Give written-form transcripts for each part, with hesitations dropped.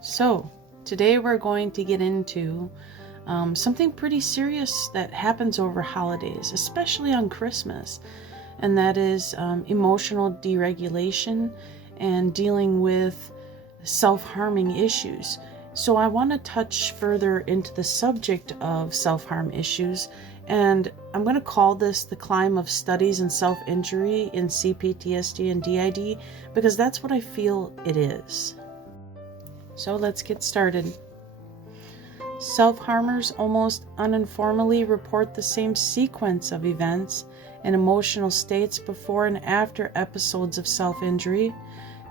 So, today we're going to get into something pretty serious that happens over holidays, especially on Christmas, and that is emotional deregulation and dealing with self-harming issues. So I want to touch further into the subject of self-harm issues, and I'm going to call this the climb of studies in self-injury in CPTSD and DID, because that's what I feel it is. So let's get started. Self-harmers almost uninformally report the same sequence of events and emotional states before and after episodes of self-injury.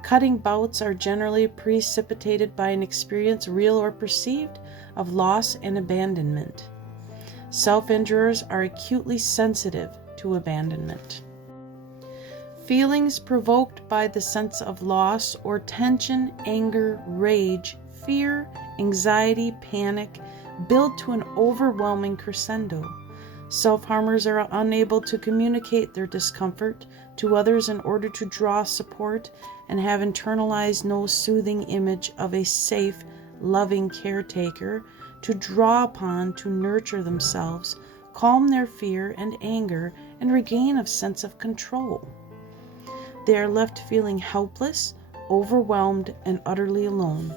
Cutting bouts are generally precipitated by an experience, real or perceived, of loss and abandonment. Self-injurers are acutely sensitive to abandonment. Feelings provoked by the sense of loss or tension, anger, rage, fear, anxiety, panic build to an overwhelming crescendo. Self-harmers are unable to communicate their discomfort to others in order to draw support and have internalized no soothing image of a safe, loving caretaker to draw upon to nurture themselves, calm their fear and anger, and regain a sense of control. They are left feeling helpless, overwhelmed, and utterly alone.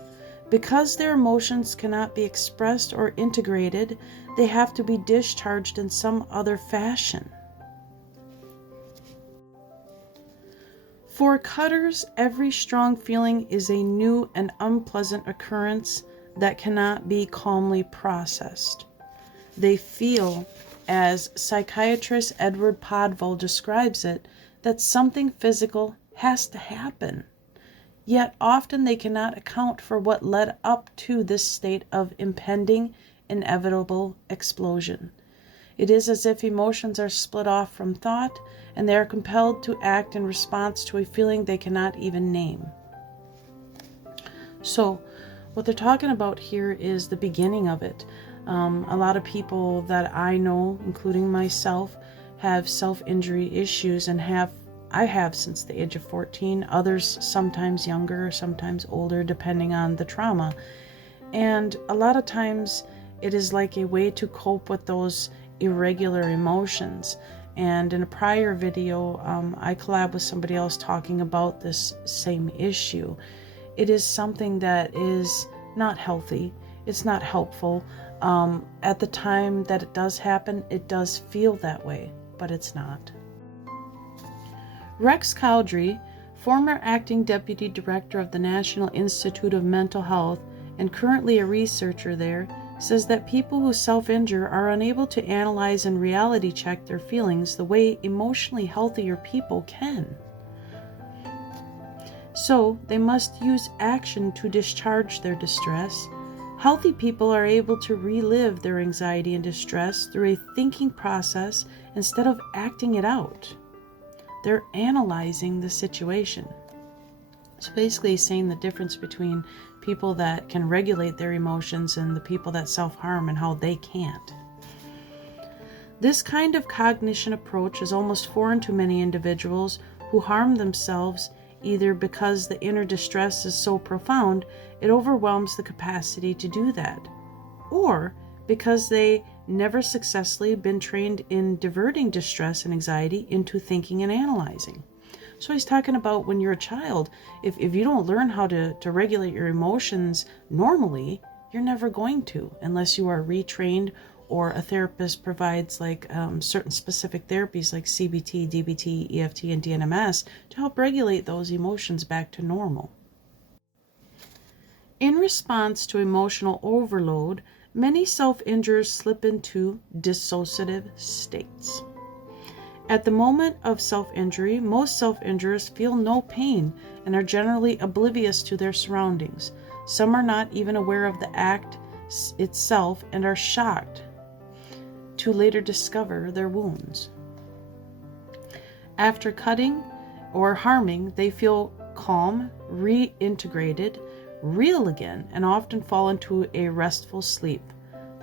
Because their emotions cannot be expressed or integrated, they have to be discharged in some other fashion. For cutters, every strong feeling is a new and unpleasant occurrence that cannot be calmly processed. They feel, as psychiatrist Edward Podvall describes it, that something physical has to happen. Yet often they cannot account for what led up to this state of impending, inevitable explosion. It is as if emotions are split off from thought, and they are compelled to act in response to a feeling they cannot even name. So, what they're talking about here is the beginning of it. A lot of people that I know, including myself, have self-injury issues and I have since the age of 14, others sometimes younger, sometimes older, depending on the trauma. And a lot of times it is like a way to cope with those irregular emotions. And in a prior video, I collab with somebody else talking about this same issue. It is something that is not healthy. It's not helpful. At the time that it does happen, it does feel that way, but it's not. Rex Cowdery, former acting deputy director of the National Institute of Mental Health and currently a researcher there, says that people who self-injure are unable to analyze and reality check their feelings the way emotionally healthier people can. So they must use action to discharge their distress. Healthy people are able to relive their anxiety and distress through a thinking process instead of acting it out. They're analyzing the situation. So basically saying the difference between people that can regulate their emotions and the people that self-harm and how they can't. This kind of cognition approach is almost foreign to many individuals who harm themselves, either because the inner distress is so profound it overwhelms the capacity to do that, or because they never successfully been trained in diverting distress and anxiety into thinking and analyzing. So he's talking about when you're a child, if you don't learn how to regulate your emotions normally, you're never going to, unless you are retrained or a therapist provides like certain specific therapies like CBT, DBT, EFT, and DNMS to help regulate those emotions back to normal. In response to emotional overload, many self-injurers slip into dissociative states. At the moment of self-injury, most self-injurers feel no pain and are generally oblivious to their surroundings. Some are not even aware of the act itself and are shocked to later discover their wounds. After cutting or harming, they feel calm, reintegrated, real again, and often fall into a restful sleep.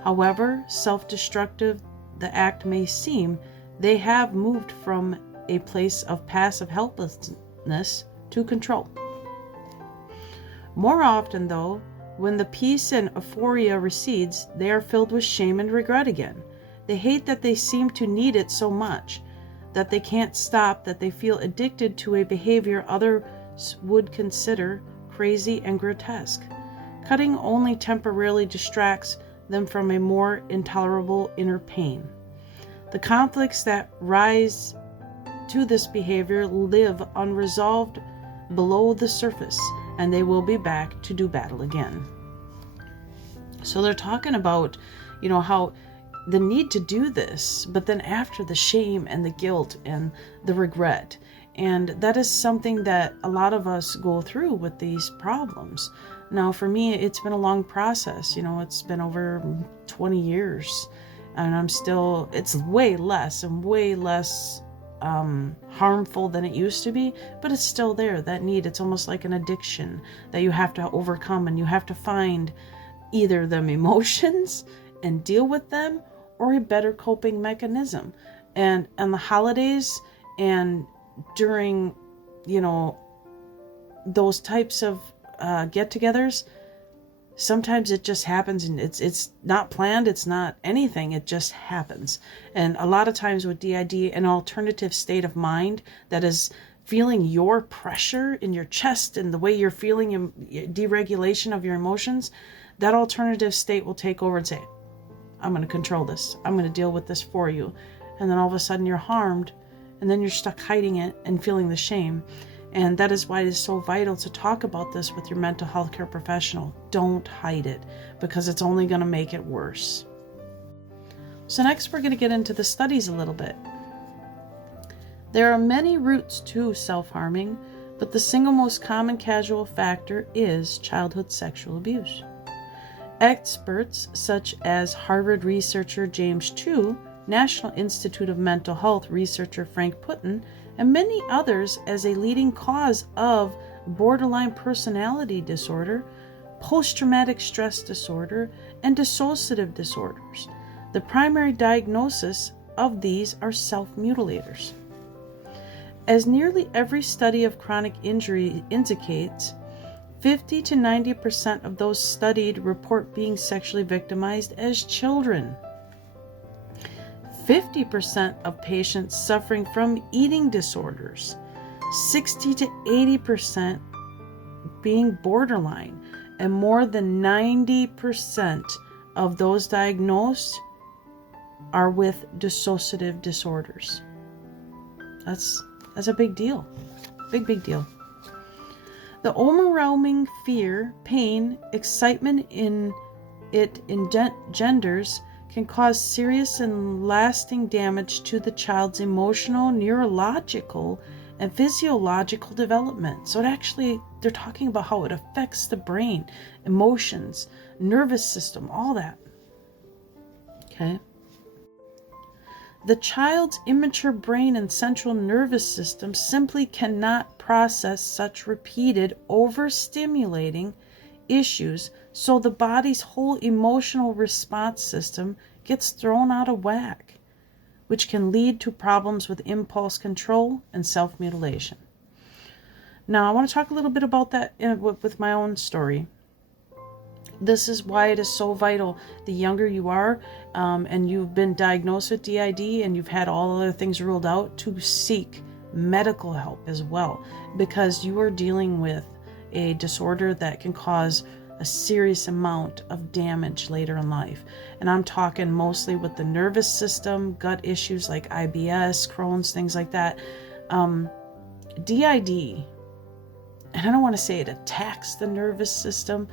However self-destructive the act may seem, they have moved from a place of passive helplessness to control. More often, though, When the peace and euphoria recedes, they are filled with shame and regret again. They hate that they seem to need it so much, that they can't stop, that they feel addicted to a behavior others would consider crazy and grotesque. Cutting only temporarily distracts them from a more intolerable inner pain. The conflicts that rise to this behavior live unresolved below the surface, and they will be back to do battle again. So they're talking about, how the need to do this, but then after the shame and the guilt and the regret. And that is something that a lot of us go through with these problems. Now, for me, it's been a long process. It's been over 20 years, and it's way less harmful than it used to be, but it's still there, that need. It's almost like an addiction that you have to overcome, and you have to find either them emotions and deal with them, or a better coping mechanism. And on the holidays and during, those types of get-togethers, sometimes it just happens, and it's not planned, it's not anything, it just happens. And a lot of times with DID, an alternative state of mind that is feeling your pressure in your chest and the way you're feeling deregulation of your emotions, that alternative state will take over and say, I'm going to control this. I'm going to deal with this for you. And then all of a sudden you're harmed, and then you're stuck hiding it and feeling the shame. And that is why it is so vital to talk about this with your mental health care professional. Don't hide it, because it's only going to make it worse. So next we're going to get into the studies a little bit. There are many routes to self-harming, but the single most common causal factor is childhood sexual abuse. Experts such as Harvard researcher James Chu, National Institute of Mental Health researcher Frank Putin, and many others as a leading cause of borderline personality disorder, post-traumatic stress disorder, and dissociative disorders. The primary diagnosis of these are self-mutilators. As nearly every study of chronic injury indicates, 50 to 90% of those studied report being sexually victimized as children. 50% of patients suffering from eating disorders, 60 to 80% being borderline, and more than 90% of those diagnosed are with dissociative disorders. That's a big deal. Big deal. The overwhelming fear, pain, excitement it engenders can cause serious and lasting damage to the child's emotional, neurological, and physiological development. So they're talking about how it affects the brain, emotions, nervous system, all that. Okay. The child's immature brain and central nervous system simply cannot process such repeated overstimulating issues, so the body's whole emotional response system gets thrown out of whack, which can lead to problems with impulse control and self-mutilation. Now, I want to talk a little bit about that with my own story. This is why it is so vital. The younger you are, and you've been diagnosed with DID and you've had all other things ruled out, to seek medical help as well, because you are dealing with a disorder that can cause a serious amount of damage later in life. And I'm talking mostly with the nervous system, gut issues like IBS, Crohn's, things like that. DID, and I don't want to say it attacks the nervous system,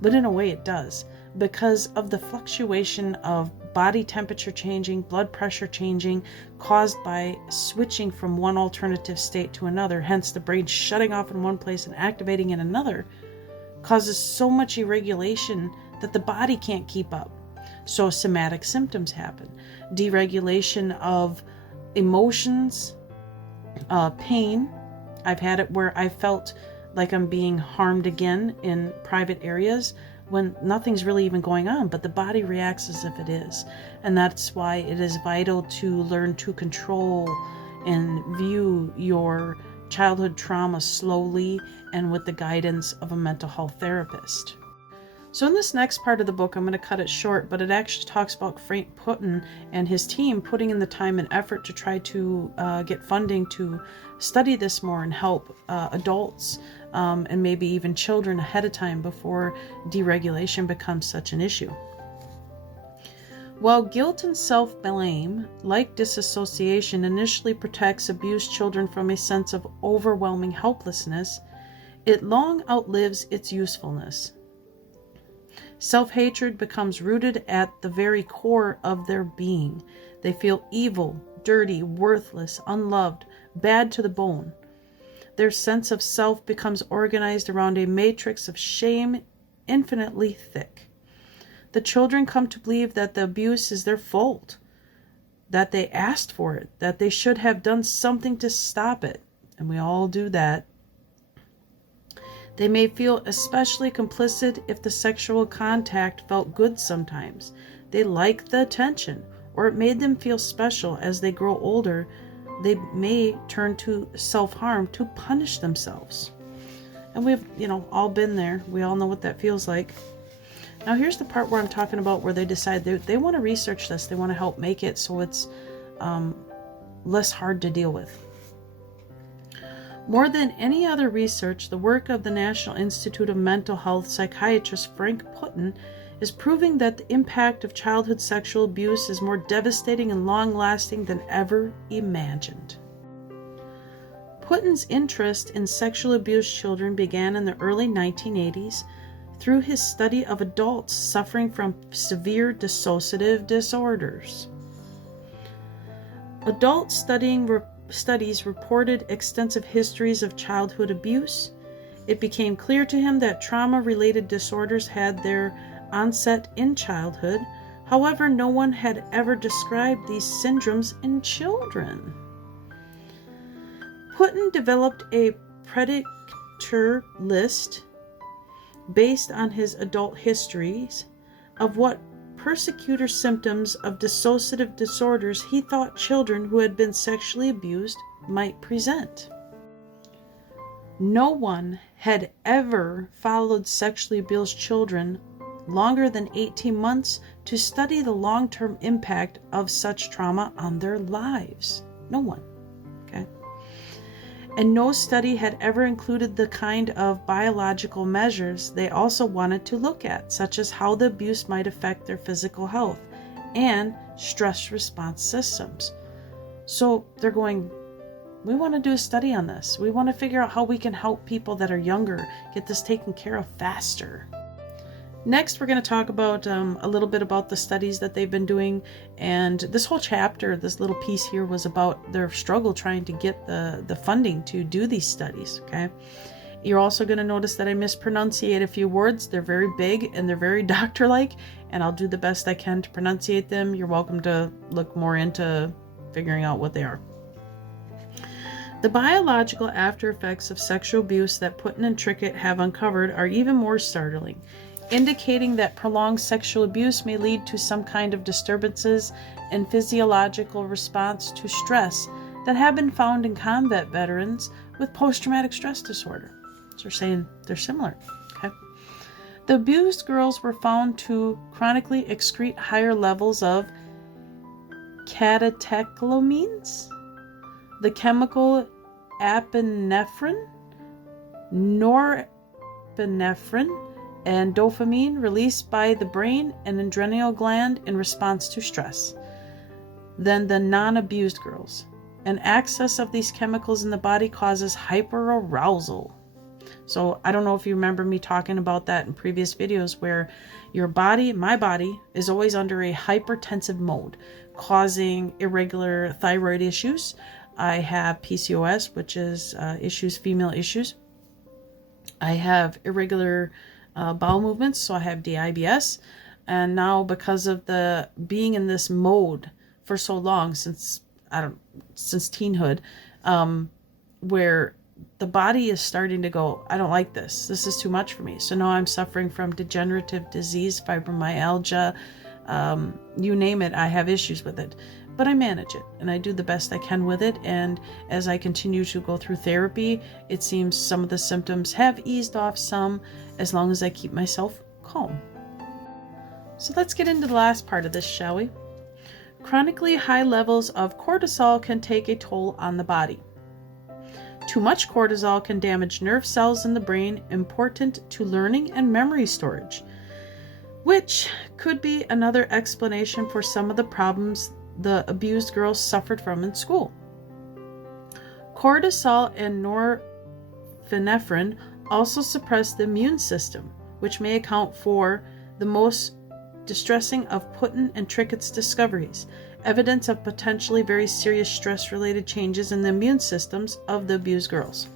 but in a way it does, because of the fluctuation of body temperature changing, blood pressure changing, caused by switching from one alternative state to another, hence the brain shutting off in one place and activating in another, causes so much irregulation that the body can't keep up. So somatic symptoms happen. Deregulation of emotions, pain. I've had it where I felt like I'm being harmed again in private areas when nothing's really even going on, but the body reacts as if it is. And that's why it is vital to learn to control and view your childhood trauma slowly and with the guidance of a mental health therapist. So in this next part of the book, I'm going to cut it short, but it actually talks about Frank Putin and his team putting in the time and effort to try to get funding to study this more and help adults and maybe even children ahead of time before deregulation becomes such an issue. While guilt and self-blame, like disassociation, initially protects abused children from a sense of overwhelming helplessness, it long outlives its usefulness. Self-hatred becomes rooted at the very core of their being. They feel evil, dirty, worthless, unloved, bad to the bone. Their sense of self becomes organized around a matrix of shame infinitely thick. The children come to believe that the abuse is their fault, that they asked for it, that they should have done something to stop it. And we all do that. They may feel especially complicit if the sexual contact felt good sometimes. They like the attention, or it made them feel special. As they grow older, they may turn to self-harm to punish themselves. And we've, all been there. We all know what that feels like. Now here's the part where I'm talking about where they decide they want to research this. They want to help make it so it's less hard to deal with. More than any other research, the work of the National Institute of Mental Health psychiatrist Frank Putin is proving that the impact of childhood sexual abuse is more devastating and long-lasting than ever imagined. Putin's interest in sexually abused children began in the early 1980s through his study of adults suffering from severe dissociative disorders. Adult studies reported extensive histories of childhood abuse. It became clear to him that trauma-related disorders had their onset in childhood. However, no one had ever described these syndromes in children. Putin developed a predictor list based on his adult histories of what persecutor symptoms of dissociative disorders he thought children who had been sexually abused might present. No one had ever followed sexually abused children longer than 18 months to study the long-term impact of such trauma on their lives. No one. Okay? And no study had ever included the kind of biological measures they also wanted to look at, such as how the abuse might affect their physical health and stress response systems. So they're going, we want to do a study on this. We want to figure out how we can help people that are younger get this taken care of faster. Next, we're going to talk about a little bit about the studies that they've been doing. And this whole chapter, this little piece here, was about their struggle trying to get the funding to do these studies. Okay. You're also going to notice that I mispronunciate a few words. They're very big and they're very doctor-like, and I'll do the best I can to pronunciate them. You're welcome to look more into figuring out what they are. The biological after effects of sexual abuse that Putin and Trickett have uncovered are even more startling, indicating that prolonged sexual abuse may lead to some kind of disturbances in physiological response to stress that have been found in combat veterans with post-traumatic stress disorder. So they're saying they're similar. Okay. The abused girls were found to chronically excrete higher levels of catecholamines, the chemical epinephrine, norepinephrine, and dopamine released by the brain and adrenal gland in response to stress than the non-abused girls. An excess of these chemicals in the body causes hyperarousal. So I don't know if you remember me talking about that in previous videos, where your body, my body, is always under a hypertensive mode, causing irregular thyroid issues. I have PCOS, which is female issues. I have irregular bowel movements, so I have DIBS. And now, because of the being in this mode for so long, since teenhood, where the body is starting to go, I don't like this. This is too much for me. So now I'm suffering from degenerative disease, fibromyalgia, you name it. I have issues with it, but I manage it and I do the best I can with it. And as I continue to go through therapy, it seems some of the symptoms have eased off some, as long as I keep myself home. So let's get into the last part of this, shall we? Chronically high levels of cortisol can take a toll on the body. Too much cortisol can damage nerve cells in the brain important to learning and memory storage, which could be another explanation for some of the problems the abused girls suffered from in school. Cortisol and norepinephrine also suppress the immune system, which may account for the most distressing of Putin and Trickett's discoveries, evidence of potentially very serious stress-related changes in the immune systems of the abused girls.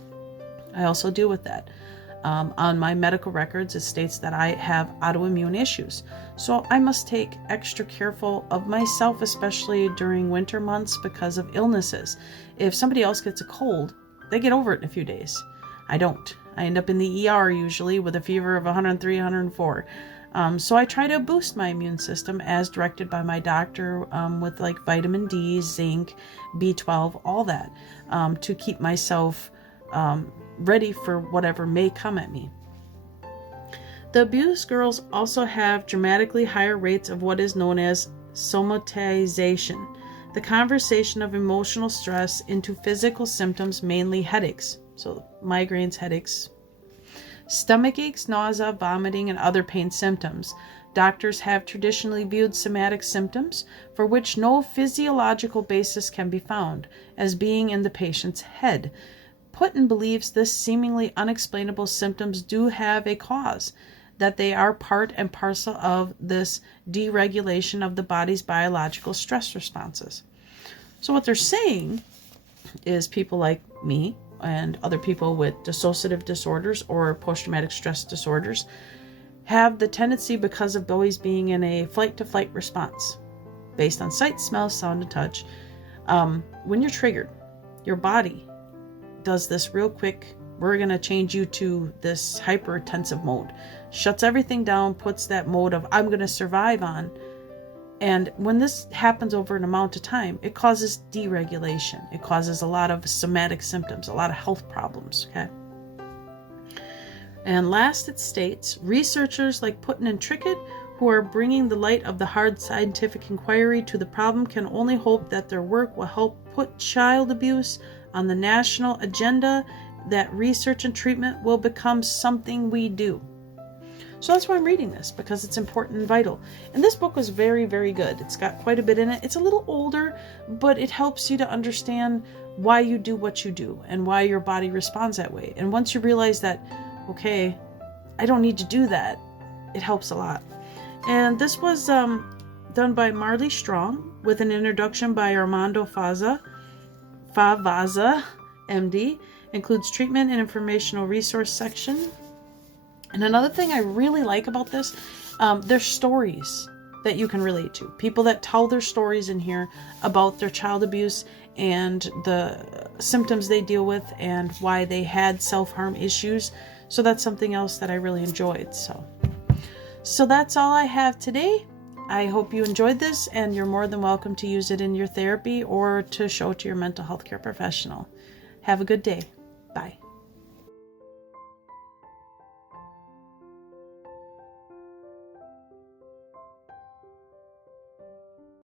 I also deal with that. On my medical records, it states that I have autoimmune issues. So I must take extra careful of myself, especially during winter months because of illnesses. If somebody else gets a cold, they get over it in a few days. I don't. I end up in the ER usually with a fever of 103, 104. So I try to boost my immune system as directed by my doctor with like vitamin D, zinc, B12, all that to keep myself ready for whatever may come at me. The abused girls also have dramatically higher rates of what is known as somatization, the conversion of emotional stress into physical symptoms, mainly headaches. So migraines, headaches, stomach aches, nausea, vomiting, and other pain symptoms. Doctors have traditionally viewed somatic symptoms for which no physiological basis can be found as being in the patient's head. Putin believes this seemingly unexplainable symptoms do have a cause, that they are part and parcel of this deregulation of the body's biological stress responses. So what they're saying is people like me and other people with dissociative disorders or post-traumatic stress disorders have the tendency, because of always being in a flight-to-flight response based on sight, smell, sound, and touch. When you're triggered, your body does this real quick. We're going to change you to this hyper-attensive mode. Shuts everything down, puts that mode of I'm going to survive on. And when this happens over an amount of time, it causes deregulation. It causes a lot of somatic symptoms, a lot of health problems, okay? And last, it states, researchers like Putin and Trickett, who are bringing the light of the hard scientific inquiry to the problem, can only hope that their work will help put child abuse on the national agenda, that research and treatment will become something we do. So that's why I'm reading this, because it's important and vital. And this book was very, very good. It's got quite a bit in it. It's a little older, but it helps you to understand why you do what you do and why your body responds that way. And once you realize that, okay, I don't need to do that, it helps a lot. And this was done by Marley Strong with an introduction by Armando Favaza, MD. Includes treatment and informational resource section. And another thing I really like about this, there's stories that you can relate to. People that tell their stories in here about their child abuse and the symptoms they deal with and why they had self-harm issues. So that's something else that I really enjoyed. So that's all I have today. I hope you enjoyed this, and you're more than welcome to use it in your therapy or to show it to your mental health care professional. Have a good day. Bye.